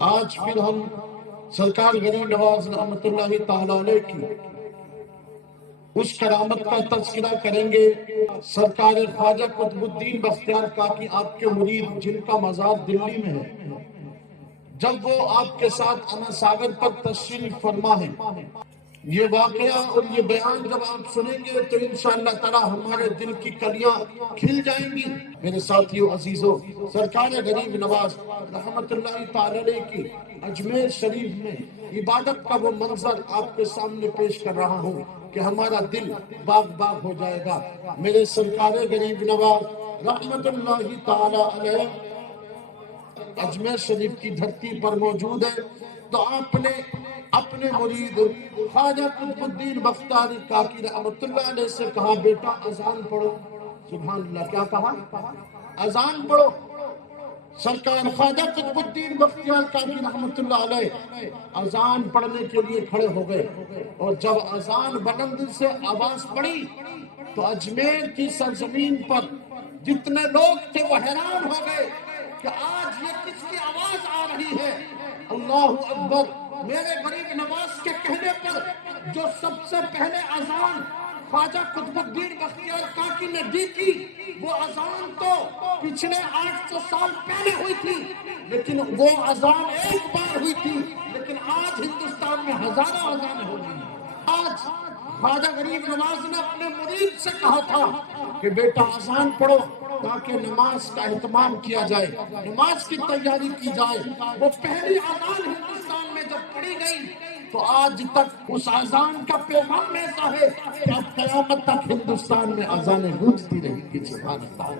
آج پھر ہم سرکار غریب نواز رحمت اللہ تعالیٰ علیہ کی اس کرامت کا تذکرہ کریں گے۔ سرکار خواجہ قطب الدین بختیار کاکی آپ کے مرید جن کا مزار دلی میں ہے، جب وہ آپ کے ساتھ انا ساگر پر تشریف فرما ہے، یہ واقعہ اور یہ بیان جب آپ سنیں گے تو انشاءاللہ تعالی ہمارے دل کی کلیاں کھل جائیں گی۔ میرے ساتھیو عزیزو، سرکار غریب نواز رحمت اللہ تعالی علیہ کی اجمیر شریف میں عبادت کا وہ منظر آپ کے سامنے پیش کر رہا ہوں کہ ہمارا دل باغ باغ ہو جائے گا۔ میرے سرکار غریب نواز رحمت اللہ تعالی علیہ اجمیر شریف کی دھرتی پر موجود ہے، تو آپ نے اپنے مرید خواجہ قطب الدین بختیار کاکی رحمت اللہ علیہ سے کہا، بیٹا اذان پڑھو۔ سبحان اللہ، کیا کہا؟ اذان پڑھو۔ سرکار خواجہ قطب الدین بختیار کاکی رحمت اللہ علیہ اذان پڑھنے کے لیے کھڑے ہو گئے، اور جب اذان بلند سے آواز پڑی تو اجمیر کی سرزمین پر جتنے لوگ تھے وہ حیران ہو گئے کہ آج یہ کس کی آواز آ رہی ہے۔ اللہ اکبر! میرے غریب نواز کے کہنے پر جو سب سے پہلے اذان خواجہ قطب الدین بختیار کاکی نے دی تھی، وہ اذان تو پچھلے 800 سال پہلے ہوئی تھی، لیکن وہ اذان ایک بار ہوئی تھی، لیکن آج ہندوستان میں ہزاروں اذانیں ہو رہی ہیں۔ آج خواجہ غریب نواز نے اپنے مرید سے کہا تھا کہ بیٹا اذان پڑھو تاکہ نماز کا اہتمام کیا جائے، نماز کی تیاری کی جائے۔ وہ پہلی اذان ہندوستان میں جب پڑھی گئی تو آج تک اس اذان کا پیغام ایسا ہے کہ اب قیامت تک ہندوستان میں اذانیں گونجتی رہیں گی۔ سبحان اللہ!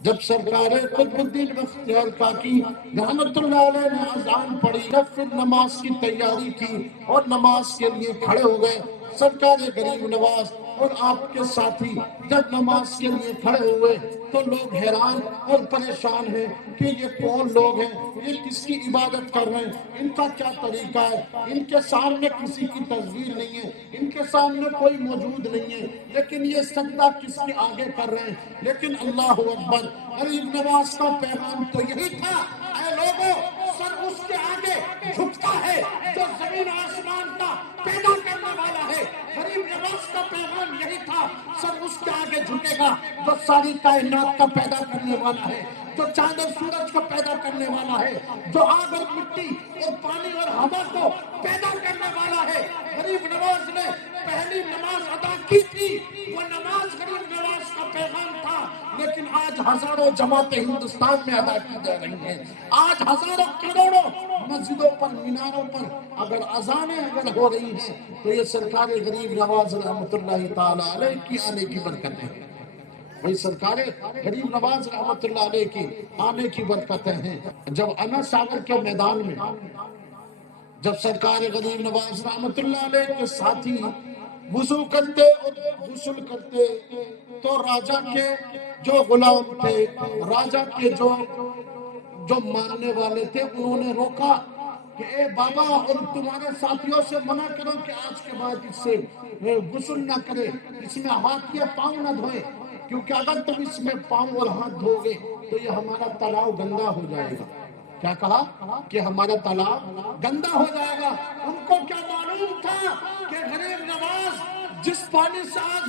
جب سرکار قطب الدین بختیار کاکی رحمت اللہ علیہ نے اذان پڑھی، جب پھر نماز کی تیاری کی اور نماز کے لیے کھڑے ہو گئے، سرکار غریب نواز اور آپ کے ساتھی جب نماز کے لیے کھڑے ہوئے تو لوگ حیران اور پریشان ہیں کہ یہ کون لوگ ہیں، یہ کس کی عبادت کر رہے ہیں، ان کا کیا طریقہ ہے۔ ان کے سامنے کسی کی تصویر نہیں ہے، ان کے سامنے کوئی موجود نہیں ہے، لیکن یہ سجدہ کس کے آگے کر رہے ہیں۔ لیکن اللہ اکبر! غریب نواز کا پیغام تو یہی تھا، اے لوگوں، سر اس کے آگے جھکتا ہے جو زمین آسمان کا پیدا کرنے والا ہے۔ غریب نواز کا پیغام یہی تھا، سر اس کے آگے جھکے گا جو ساری کائنات کا پیدا کرنے والا ہے، جو چاند اور سورج کو پیدا کرنے والا ہے، جو آگ اور مٹی اور پانی اور ہوا کو پیدا کرنے والا ہے۔ غریب نواز نے پہلی نماز ادا کی تھی، وہ نماز غریب نواز کا پیغام تھا، لیکن آج ہزاروں جماعتیں ہندوستان میں ادا کی جا رہی ہیں۔ آج ہزاروں کروڑوں مسجدوں پر، میناروں پر اگر اذانیں ہو رہی ہیں تو یہ سرکار غریب نواز رحمت اللہ تعالیٰ علیہ کی آنے کی برکتیں ہیں۔ وہی سرکار غریب نواز رحمت اللہ علیہ کی آنے کی برکتیں ہیں۔ جب انا ساگر کے میدان میں جب سرکار غریب نواز رحمت اللہ علیہ کے ساتھی وضو کرتے اور غسل کرتے تو راجہ کے جو غلام تھے، راجہ کے جو ماننے والے تھے، انہوں نے روکا کہ اے بابا، اور تمہارے ساتھیوں سے منع کرو کہ آج کے بعد اس سے غسل نہ کرے، اس میں ہاتھ یا پاؤں نہ دھوئے، کیونکہ اگر تم اس میں پاؤں اور ہاتھ دھو گے تو یہ ہمارا تالاب گندا ہو جائے گا۔ کیا کہا؟ کہ ہمارا تالاب گندا ہو جائے گا۔ ان کو کیا معلوم تھا کہ غریب نواز جس پانی سے آج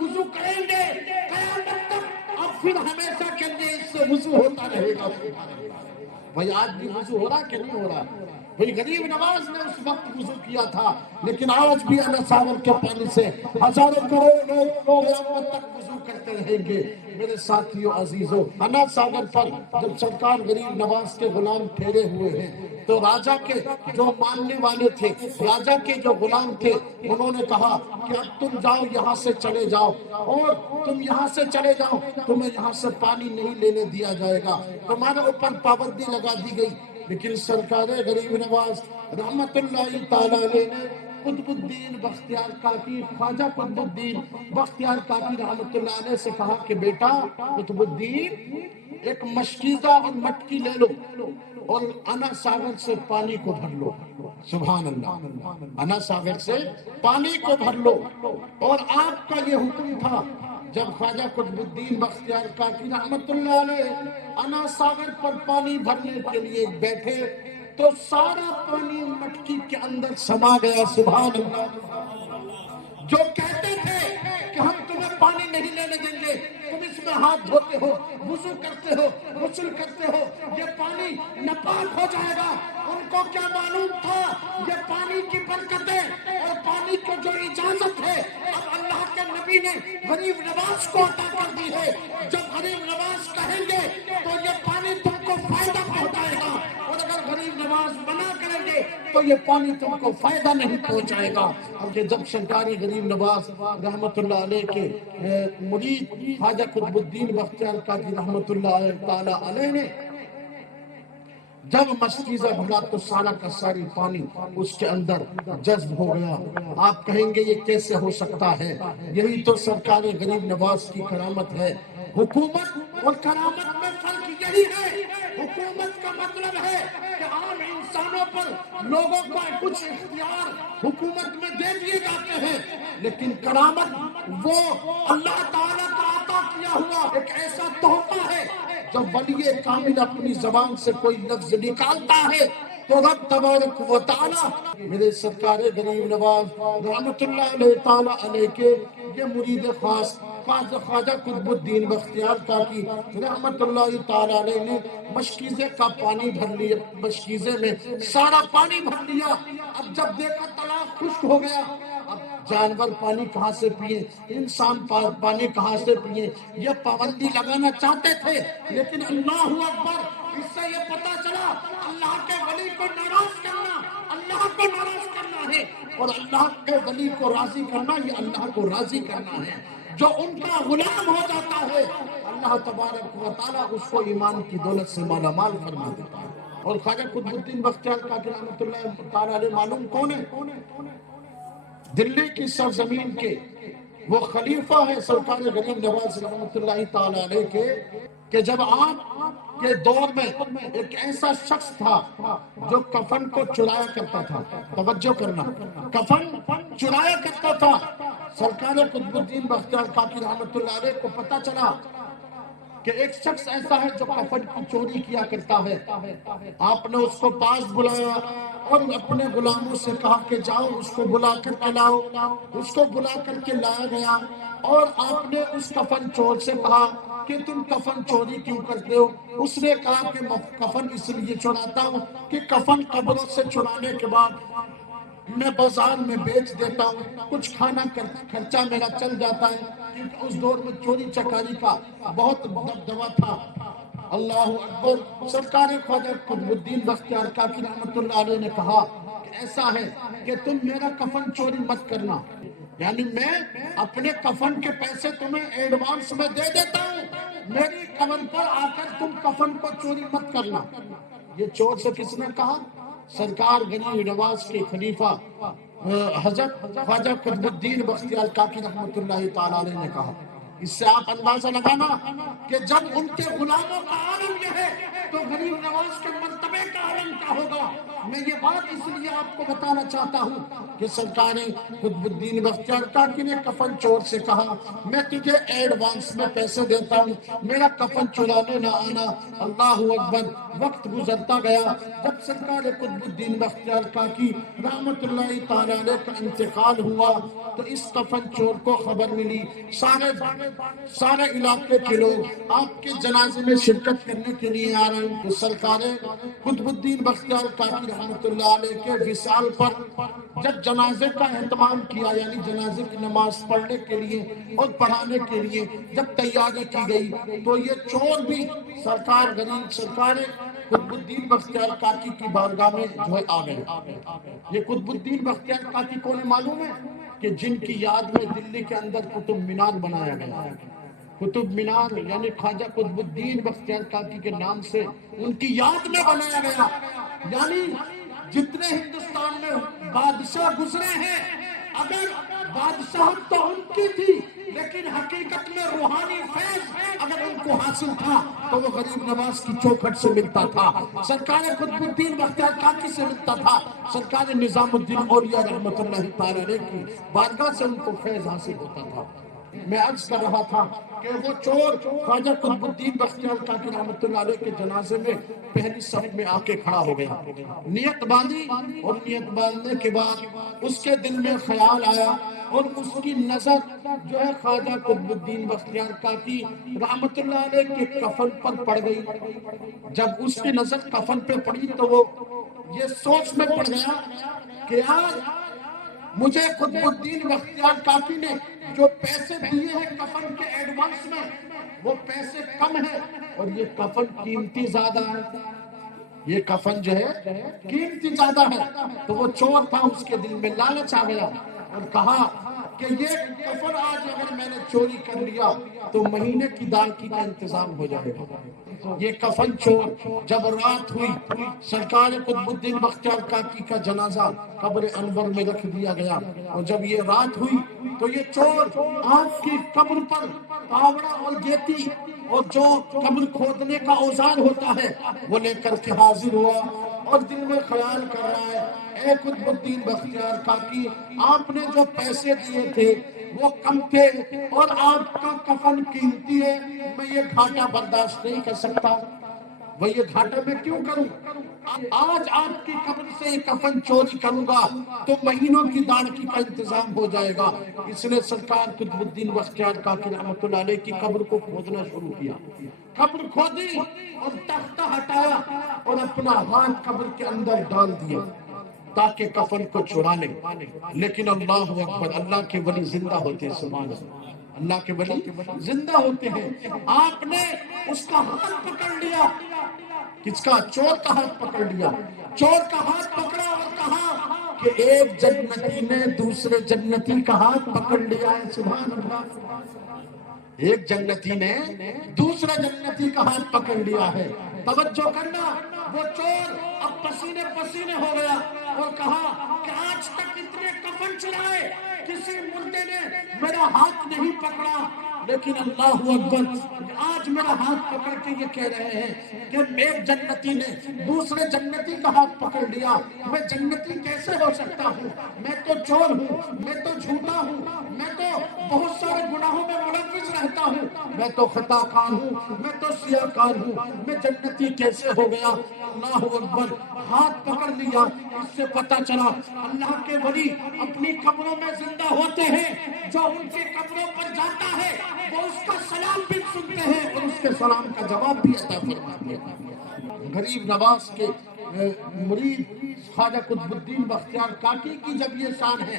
وضو کریں گے قیامت تک اب پھر ہمیشہ کے لیے اس سے وضو ہوتا رہے گا۔ بھائی آج بھی وضو ہو رہا کہ نہیں ہو رہا؟ بھئی غریب نواز نے اس وقت وضو کیا تھا، لیکن آج بھی انا ساگر کے پانی سے ہزاروں کروڑ لوگ قیامت تک وضو کرتے رہیں گے۔ میرے ساتھیو عزیزو، انا ساگر پر جب سرکار غریب نواز کے غلام ٹھہرے ہوئے ہیں تو راجہ کے جو ماننے والے تھے، راجہ کے جو غلام تھے، انہوں نے کہا کہ اب تم جاؤ، یہاں سے چلے جاؤ، اور تم یہاں سے چلے جاؤ، تمہیں یہاں سے پانی نہیں لینے دیا جائے گا، تمہارے اوپر پابندی لگا دی گئی۔ لیکن سرکار غریب نواز رحمت اللہ تعالیٰ علیہ نے قطب الدین بختیار کاکی، خواجہ قطب الدین بختیار کاکی رحمت اللہ علیہ سے کہا کہ بیٹا قطب الدین، ایک مشکیزہ اور مٹکی لے لو اور انا ساگر سے پانی کو بھر لو۔ سبحان اللہ! انا ساگر سے پانی کو بھر لو۔ اور آپ کا یہ حکم تھا جب خواجہ قطب الدین بختیار کاکی رحمت اللہ علیہ انا ساگر پر پانی بھرنے کے لیے بیٹھے تو سارا پانی مٹکی کے اندر سما گیا. سبحان اللہ. جو کہتے تھے کہ ہم تمہیں پانی نہیں لینے دیں گے، تم اس میں ہاتھ دھوتے ہو، وضو کرتے ہو، غسل کرتے ہو، یہ پانی ناپاک ہو جائے گا. ان کو کیا معلوم تھا یہ پانی کی برکتیں اور پانی کو جو اجازت ہے اب اللہ کے نبی نے غریب نواز کو عطا کر دی ہے. جب غریب نواز کہیں گے تو یہ پانی تم کو فائدہ پہنچائے گا، اور اگر غریب نواز منع کریں گے تو یہ پانی تم کو فائدہ نہیں پہنچائے گا. کہ جب سرکار غریب نواز رحمت اللہ علیہ کے مرید خواجہ قطب الدین بختیار کاکی رحمت اللہ تعالی علیہ نے جب مشکیزہ بھرا تو سارا کا ساری پانی اس کے اندر جذب ہو گیا. آپ کہیں گے یہ کیسے ہو سکتا ہے؟ یہی تو سرکار غریب نواز کی کرامت ہے. حکومت اور کرامت میں فرق یہی ہے. حکومت کا مطلب ہے کہ عام انسانوں پر لوگوں کا کچھ اختیار حکومت میں دے دیے جاتے ہیں، لیکن کرامت وہ اللہ تعالیٰ کا عطا کیا ہوا ایک ایسا تحفہ ہے. جب ولی کامل اپنی زبان سے کوئی لفظ نکالتا ہے تو رب تبارک و تعالی میرے سرکار غریب نواز رحمت اللہ علیہ تعالی علیہ کے یہ مرید خاص خواجہ قطب الدین بختیار کاکی رحمت اللہ تعالی علیہ نے مشکیزے کا پانی بھر لیا. مشکیزے میں سارا پانی بھر لیا. اب جب دیکھا تالاب خشک ہو گیا، اب جانور پانی کہاں سے پیئے، انسان پانی کہاں سے پیئے. یہ پابندی لگانا چاہتے تھے، لیکن اللہ اکبر، اس سے یہ پتا چلا اللہ کے ولی کو ناراض کرنا اللہ کو ناراض کرنا ہے، اور اللہ کے ولی کو راضی کرنا یہ اللہ کو راضی کرنا ہے. جو ان کا غلام ہو جاتا ہے اللہ تبارک و تعالیٰ اس کو ایمان کی دولت سے مالا مال فرما دیتا ہے. اور خواجہ قطب الدین بختیار کاکی رحمت اللہ تعالیٰ علیہ معلوم کون ہے؟ دلی کی سرزمین کے وہ خلیفہ ہے سرکار غریب نواز رحمت اللہ تعالیٰ علیہ کے، کہ جب آپ کے دور میں ایک ایسا شخص تھا جو کفن کو چرایا کرتا تھا. توجہ کرنا، کفن چرایا کرتا تھا. سرکار قطب الدین بختیار کاکی رحمت اللہ علیہ کو پتا چلا کہ ایک شخص ایسا ہے جو کفن کی چوری کیا کرتا ہے. آپ نے اس کو پاس بلایا اور اپنے غلاموں سے کہا کہ جاؤ اس کو بلا کر کے لاؤ. اس کو بلا کر کے لایا گیا اور آپ نے اس کفن چور سے کہا کہ تم کفن چوری کیوں کرتے ہو؟ اس نے کہا کہ کفن اس لیے چراتا ہوں کہ کفن قبروں سے چرانے کے بعد میں بازار میں بیچ دیتا ہوں، کچھ کھانا خرچہ میرا چل جاتا ہے، کیونکہ اس دور میں چوری چکاری کا بہت دبدبا تھا. اللہ اکبر. سرکار خواجہ قطب الدین بختیار کاکی رحمت اللہ علیہ نے کہا کہ ایسا ہے کہ تم میرا کفن چوری مت کرنا، یعنی میں اپنے کفن کے پیسے تمہیں ایڈوانس میں دے دیتا ہوں، میری قبر پر آ کر تم کفن کو چوری مت کرنا. یہ چور سے کس نے کہا؟ سرکار غریب نواز کے خلیفہ حضرت خواجہ قطب الدین بختیار کاکی رحمت اللہ تعالیٰ علیہ نے کہا. اس سے آپ اندازہ لگانا کہ جب ان کے غلاموں کا عالم یہ ہے تو غریب نواز کے مرتبے کا عالم کیا ہوگا. میں یہ بات اس لیے آپ کو بتانا چاہتا ہوں کہ سرکار قطب الدین بختیار کاکی نے کفن چور سے کہا میں تجھے ایڈوانس میں پیسے دیتا ہوں، میرا کفن چرانے نہ آنا. اللہ اکبر. وقت گزرتا گیا. جب سرکار قطب الدین بختیار کاکی رحمت اللہ تعالی علیہ کا انتقال ہوا تو اس کفن چور کو خبر ملی. سارے علاقے کے لوگ آپ کے جنازے میں شرکت کرنے کے لیے آ رہے ہیں. تو سرکار قطب الدین بختیار کاکی رحمت اللہ علیہ کے وصال پر جب جنازے کا اہتمام کیا، یعنی جنازے کی نماز پڑھنے کے لیے اور پڑھانے کے لیے جب تیاری کی گئی تو یہ چور بھی سرکار قطب الدین بختیار کاکی کی بارگاہ میں جو ہے آ گئے. یہ قطب الدین بختیار کاکی کو معلوم ہے کہ جن کی یاد میں دلی کے اندر قطب مینار بنایا گیا ہے. قطب مینار یعنی خواجہ قطب الدین بختیار کاکی کے نام سے ان کی یاد میں بنایا گیا. یعنی جتنے ہندوستان میں بادشاہ گزرے ہیں، اگر بادشاہت تو ان کی تھی لیکن حقیقت میں روحانی فیض اگر ان کو حاصل تھا تو وہ غریب نواز کی چوکھٹ سے ملتا تھا، سرکار قطب الدین بختیار کاکی سے ملتا تھا، سرکار نظام الدین اولیاء رحمت اللہ تعالی علیہ کی بارگاہ سے ان کو فیض حاصل ہوتا تھا. میں عرض کر رہا تھا کہ وہ چور خواجہ قطب الدین بختیار کاکی رحمۃ اللہ علیہ کے جنازے میں پہلی صف میں آ کے کھڑا ہو گیا، نیت باندھی، اور نیت باندھنے کے بعد اس کے دل میں خیال آیا اور اس کی نظر جو ہے خواجہ قطب الدین بختیار کاکی رحمۃ اللہ علیہ کے کفن پر پڑ گئی۔ جب اس کی نظر کفن پہ پڑی تو وہ یہ سوچ میں پڑ گیا کہ آج مجھے قطب الدین بختیار کاکی نے جو پیسے دیے ہیں کفن کے ایڈوانس میں، وہ پیسے کم ہیں اور یہ کفن قیمتی زیادہ ہے، یہ کفن جو ہے قیمتی زیادہ ہے۔ تو وہ چور تھا، اس کے دل میں لالچ آ گیا اور کہا کہ یہ کفن آج اگر میں نے چوری کر لیا تو مہینے کی دال کی کا انتظام ہو جائے گا۔ یہ کفن چور جب رات ہوئی، سرکار قطب الدین بختیار کاکی کا جنازہ قبر انور میں رکھ دیا گیا، اور جب یہ رات ہوئی تو یہ چور آپ کی قبر پر پاوڑا اور گیتی اور جو قبر کھودنے کا اوزار ہوتا ہے وہ لے کر کے حاضر ہوا اور دل میں خیال کر رہا ہے، اے قطب الدین بختیار کاکی، آپ نے جو پیسے دیے تھے وہ کم تھے اور آپ کا کفن قیمتی ہے، میں یہ گھاٹا برداشت نہیں کر سکتا، وہ یہ گھاٹا میں کیوں کروں؟ آج آپ کی قبر سے یہ کفن چوری کروں گا تو مہینوں کی داڑھی کا انتظام ہو جائے گا۔ اس نے سرکار قطب الدین بختیار کاکی رحمۃ اللہ علیہ کی قبر کو کھودنا شروع کیا، قبر کھودی اور تختہ ہٹایا اور اپنا ہاتھ قبر کے اندر ڈال دیا تاکہ کفن کو چرا لے۔ لیکن اللہ اکبر، اللہ کے ولی زندہ ہوتے ہیں، سبحان اللہ، اللہ کے ولی زندہ ہوتے ہیں۔ آپ نے اس کا ہاتھ پکڑ لیا، کس کا؟ چور کا ہاتھ پکڑ لیا، چور کا ہاتھ پکڑا اور کہا کہ ایک جنتی نے دوسرے جنتی کا ہاتھ پکڑ لیا ہے، سبحان اللہ، ایک جنتی نے دوسرے جنتی کا ہاتھ پکڑ لیا ہے۔ توجہ کرنا، وہ چور اب پسینے پسینے ہو گیا اور کہا کہ آج تک اتنے کفن چرائے، کسی مردے نے میرا ہاتھ نہیں پکڑا، لیکن اللہ اکبر، آج میرا ہاتھ پکڑ کے یہ کہہ رہے ہیں کہ ایک جنتی نے دوسرے جنتی کا ہاتھ پکڑ لیا، میں جنتی کیسے ہو سکتا ہوں؟ میں تو چور ہوں، میں تو جھوٹا ہوں، میں تو بہت سارے گناہوں میں ملوث رہتا ہوں، میں تو خطا کار ہوں، میں تو سیاہ کار ہوں، میں جنتی کیسے ہو گیا؟ اللہ اکبر، ہاتھ پکڑ لیا۔ اس سے پتہ چلا اللہ کے ولی اپنی قبروں میں زندہ ہوتے ہیں، جو ان کی قبروں پر جاتا ہے وہ اس کا سلام بھی سنتے ہیں اور اس کے سلام کا جواب بھی عطا فرماتے ہیں۔ غریب نواز کے مرید خواجہ قطب الدین بختیار کاکی کی جب یہ شان ہے،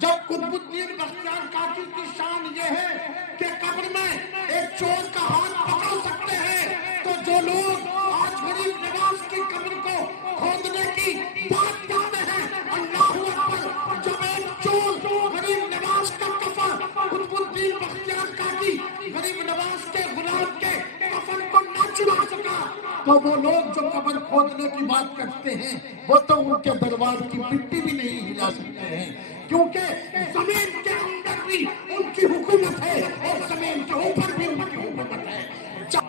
جب قطب الدین بختیار کاکی کی شان یہ ہے کہ قبر میں ایک چور کا ہاتھ پکڑ سکتے ہیں، تو جو لوگ آج غریب نواز کی قبر کو کھودنے کی بات کرتے ہیں، اللہ اکبر، جب ایک چور غریب نواز کا کفن قطب الدین بختیار کاکی غریب نواز کے غلام کے کفن کو نہ چرا سکا، تو وہ لوگ جو قبر کھودنے کی بات کرتے ہیں وہ تو ان کے دربار کی مٹی بھی نہیں ہلا سکتے ہیں، کیونکہ زمین کے اندر بھی ان کی حکومت ہے اور زمین کے اوپر بھی ان کی حکومت ہے۔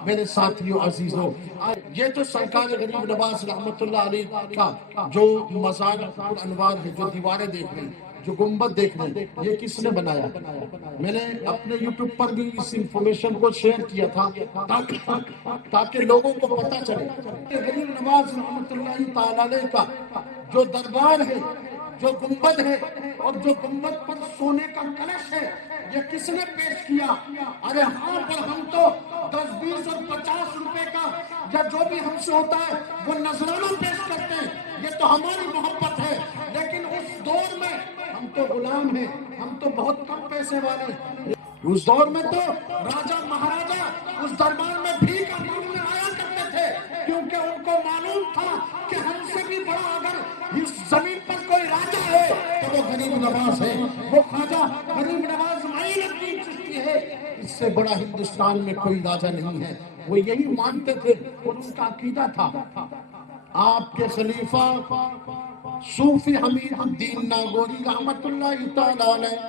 میرے ساتھیوں عزیزوں، یہ تو سرکار غریب نواز رحمۃ اللہ علیہ کا جو مزار انوار ہے، جو دیواریں دیکھ رہی، جو گنبد دیکھ رہے، یہ کس نے بنایا؟ میں نے اپنے یوٹیوب پر بھی اس انفارمیشن کو شیئر کیا تھا تاکہ لوگوں کو پتہ چلے کہ غریب نواز رحمۃ اللہ تعالی علیہ کا جو دربار ہے، جو گنبد ہے اور جو گنبد پر سونے کا کلش ہے، یہ کس نے پیش کیا؟ ارے ہاں، پر ہم تو 10، 20 اور 50 روپے کا یا جو بھی ہم سے ہوتا ہے وہ نذرانہ پیش کرتے ہیں، یہ تو ہماری محبت ہے، لیکن اس دور میں ہم تو غلام ہیں، ہم تو بہت کم پیسے والے ہیں۔ اس دور میں تو راجہ مہاراجہ اس دربار میں بھیک مانگنے آیا کرتے تھے، کیونکہ ان کو معلوم تھا کہ ہم سے بھی بڑا اگر اس زمین پر کوئی راجہ ہے تو وہ غریب نواز ہے، وہ خواجہ غریب نواز معین الدین چشتی ہے، اس سے بڑا ہندوستان میں کوئی راجہ نہیں ہے۔ وہ یہی مانتے تھے اور ان کا عقیدہ تھا۔ آپ کے خلیفہ صوفی حمید الدین ناگوری رحمت اللہ تعالی علیہ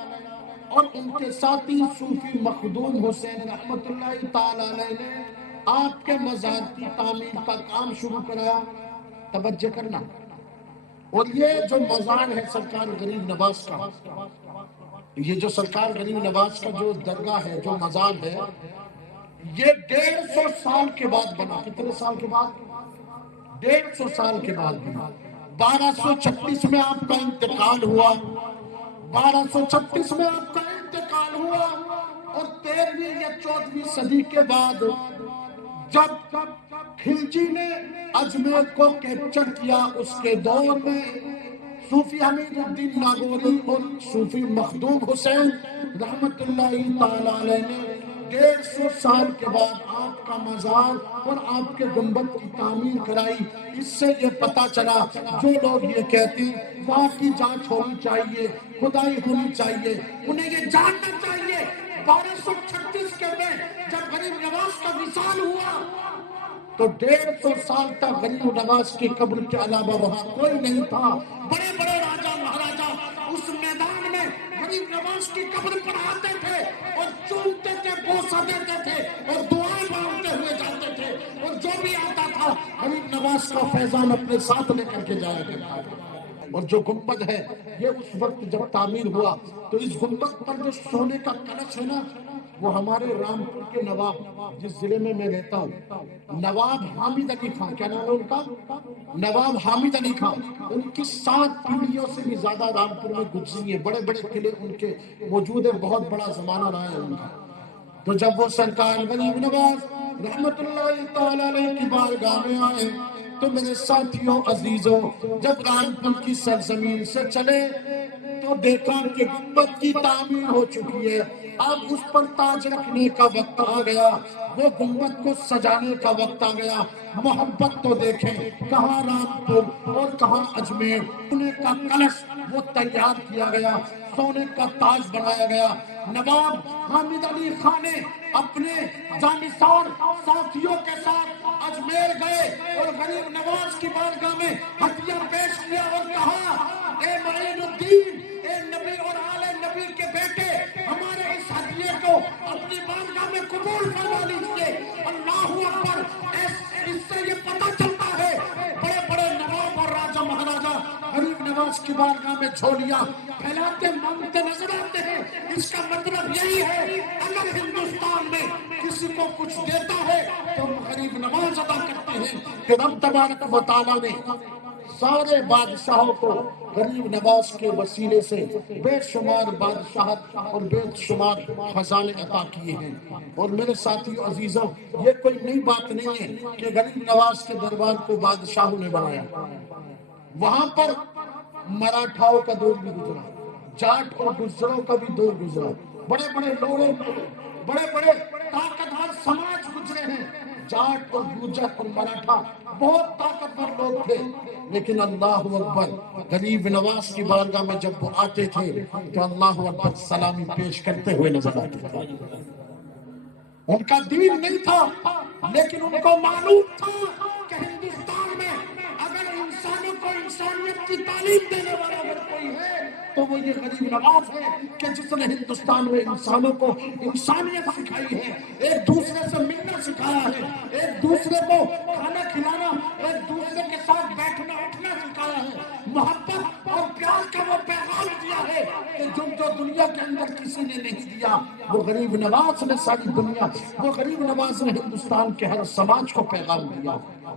اور ان کے ساتھی صوفی مخدوم حسین رحمت اللہ تعالی علیہ نے آپ کے مزار کی تعمیر کا کام شروع کرایا۔ توجہ کرنا، اور یہ جو مزار ہے سرکار غریب نواز کا، یہ جو سرکار غریب نواز کا جو درگاہ ہے، جو مزار ہے، یہ 150 سال کے بعد بنا۔ کتنے سال کے بعد؟ 150 سال کے بعد بنا۔ 1236 میں آپ کا انتقال ہوا، 1236 میں آپ کا انتقال ہوا، اور 13ویں یا 14ویں صدی کے بعد جب خلجی نے اجمیر کو کیپچر کیا، اس کے دور میں صوفی حمید الدین ناگوری اور صوفی مخدوم حسین رحمت اللہ تعالی علیہ نے 150 سال کے بعد آپ کا مزار اور آپ کے گنبد کی تعمیر کرائی۔ اس سے یہ پتا چلا، جو لوگ یہ کہتے ہیں وہاں کی جانچ ہونی چاہیے، کھدائی ہونی چاہیے، انہیں یہ جاننا چاہیے 1236 کے میں جب غریب نواز کا وصال ہوا تو 150 سال تک غریب نواز کی قبر کے علاوہ وہاں کوئی نہیں تھا۔ بڑے بڑے راجا مہاراجا اس میدان میں غریب نواز کی قبر پر آتے تھے اور چومتے تھے، بوسہ دیتے تھے اور دعائیں مانگتے ہوئے جاتے تھے، اور جو بھی آتا تھا غریب نواز کا فیضان اپنے ساتھ لے کر کے جایا کرتا تھا۔ اور جو گنبد ہے، یہ اس وقت جب تعمیر ہوا تو اس گنبد پر جو سونے کا کلش ہے نا، وہ ہمارے رامپور کے نواب، جس ضلع میں میں رہتا ہوں، نواب حامد علی خان، کیا نام ہے ان کا؟ نواب حامد علی خان، ان کی 7 پیڑھیوں سے بھی زیادہ رامپور میں گزری ہے، بڑے بڑے قلعے ان کے موجود ہیں، بہت بڑا زمانہ رہا ہے ان کا۔ تو جب وہ سرکار غریب نواز رحمت اللہ تعالی علیہ کی بارگاہ میں آئے تو میرے ساتھیوں عزیزوں، جب رامپور کی سرزمین سے چلے تو دیکھا کہ گنبد کی تعمیر ہو چکی ہے، اب اس پر تاج رکھنے کا وقت آ گیا، وہ گنبد کو سجانے کا وقت آ گیا۔ محبت تو دیکھیں، کہاں رامپور اور کہاں اجمیر، سونے کا کلش وہ تیار کیا گیا، سونے کا تاج بنایا گیا۔ نواب حامد علی خان نے اپنے جانثار ساتھیوں کے ساتھ اجمیر گئے اور غریب نواز کی بارگاہ میں ہدیہ پیش کیا اور کہا، اے معین الدین، اے نبی اور آل نبی کے بیٹے، ہمارے اس ہدیے کو اپنی بارگاہ میں قبول فرما لیجیے۔ اللہ اکبر! اس سے یہ پتہ چلتا ہے بڑے بڑے نواب اور راجا مہاراجا غریب نواز کی بارگاہ میں جھولیاں پھیلاتے مانگتے نظر آتے ہیں۔ اس کا مطلب یہی ہے، اگر ہندوستان میں کسی کو کچھ دیتا ہے تو غریب نواز ادا کرتے ہیں کہ رب تبارک و تعالیٰ نے سارے بادشاہوں کو غریب نواز کے وسیلے سے بے شمار بادشاہت اور بے شمار خزانے عطا کیے ہیں۔ اور میرے ساتھیوں عزیزوں، یہ کوئی نئی بات نہیں ہے کہ غریب نواز کے دربار کو بادشاہوں نے بنایا، وہاں پر مراٹھاؤں کا دور بھی گزرا، جاٹ اور گجروں کا بھی دور گزرا، بڑے بڑے لوگوں کو، بڑے بڑے طاقتور سماج گزرے ہیں، جاٹ اور گوجر اور مراٹھا بہت طاقتور لوگ تھے، لیکن اللہ اکبر، غریب نواز کی بارگاہ میں جب وہ آتے تھے تو اللہ اکبر سلامی پیش کرتے ہوئے نظر آتے تھے۔ ان کا دین نہیں تھا، لیکن ان کو معلوم تھا کہ ہندوستان میں اگر انسانوں کو انسانیت کی تعلیم دینے والا اگر کوئی ہے تو وہ یہ غریب نواز ہے، کہ جس نے ہندوستان میں انسانوں کو انسانیت سکھائی ہے، ایک دوسرے سے ملنا سکھایا ہے، ایک دوسرے کو کھانا کھلانا، ایک دوسرے کے ساتھ بیٹھنا اٹھنا سکھایا ہے، محبت اور پیار کا وہ پیغام دیا ہے کہ جو دنیا کے اندر کسی نے نہیں دیا، وہ غریب نواز نے ساری دنیا، وہ غریب نواز نے ہندوستان کے ہر سماج کو پیغام دیا۔